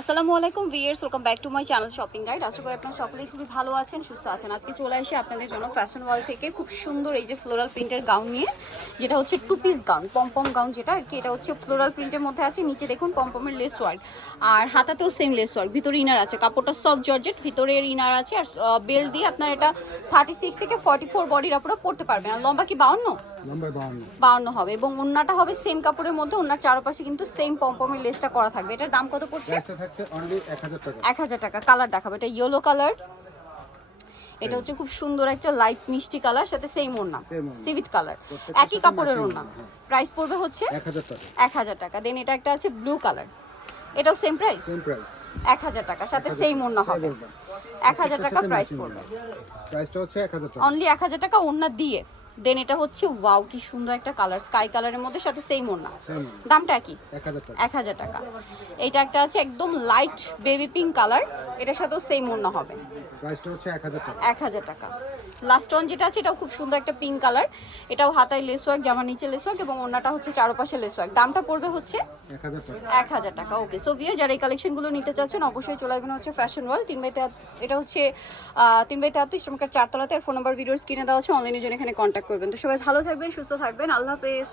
আসসালামু আলাইকুম viewers welcome back to my channel shopping guide আশা করি আপনারা সকলেই খুবই ভালো আছেন, সুস্থ আছেন। আজকে চলে আসি আপনাদের জন্য ফ্যাশন ওয়াল থেকে খুব সুন্দর এই যে ফ্লোরাল প্রিন্টের গাউন নিয়ে, যেটা হচ্ছে two piece gown pompom gown যেটা, আর কি এটা হচ্ছে ফ্লোরাল প্রিন্টের মধ্যে আছে, নিচে দেখুন পমপমের লেস ওয়ার্ক আর হাতাতেও সেম লেস ওয়ার্ক ভিতরে ইনার আছে, কাপড়টা সফট জর্জেট ভিতরে ইনার আছে, আর বেল দিয়ে আপনার এটা থার্টি সিক্স থেকে ফর্টি ফোর বডির আপনারা পড়তে পারবেন। আর লম্বা কি বাউন্ন? বাউন্ন। হবে এবং ওন্নাটা হবে সেম কাপড়ের মধ্যে ওন্নার চারপাশে কিন্তু সেম পমপমের লেসটা করা থাকবে। এটার দাম কত পড়ছে? প্রাইসটা থাকছে অনলি এক হাজার টাকা। কালার দেখাবো। এটা ইয়েলো কালার এটা হচ্ছে খুব সুন্দর একটা লাইট মিষ্টি কালার সাথে সেম Same সিভিট কালার একই কাপড়ের ওড়না, হ্যাঁ। প্রাইস পড়বে হচ্ছে এক হাজার টাকা। দেন এটা একটা আছে ব্লু কালার এটাও সেম প্রাইস সেম প্রাইস এক হাজার টাকা। সাথে সেম ওড়না হবে। এক হাজার টাকা প্রাইস পড়বে। প্রাইসটা হচ্ছে অনলি এক হাজার টাকা ওড়না দিয়ে। দেন এটা হচ্ছে ওয়াও কি সুন্দর একটা কালার স্কাই কালারের মধ্যে সাথে সেম ওড়না। দামটা কি? এক হাজার টাকা। এইটা একটা আছে একদম লাইট বেবি পিঙ্ক কালার এটার সাথেও সেম ওড়না হবে। প্রাইসটা হচ্ছে এক হাজার টাকা। লাস্ট ওয়ান যেটা আছে এটাও খুব সুন্দর একটা পিঙ্ক কালার এটাও হাতায় লেস ওয়ার্ক জামার নিচে লেস ওয়ার্ক এবং ওনাটা হচ্ছে চারপাশে লেস ওয়ার্ক দামটা পড়বে হচ্ছে এক হাজার টাকা। ওকে সো ভিয়ার যারা এই কালেকশনগুলো নিতে চাচ্ছেন অবশ্যই চলে আসবেন হচ্ছে ফ্যাশন ওয়ার্ল্ড তিন বাই এটা হচ্ছে তিন বাই চমকার চারতলাতে। আর ফোন নাম্বার ভিডিওর স্ক্রিনে দেওয়া হচ্ছে অনলাইনের জন্য এখানে কন্ট্যাক্ট করবেন। তো সবাই ভালো থাকবেন সুস্থ থাকবেন। আল্লাহ হাফেজ।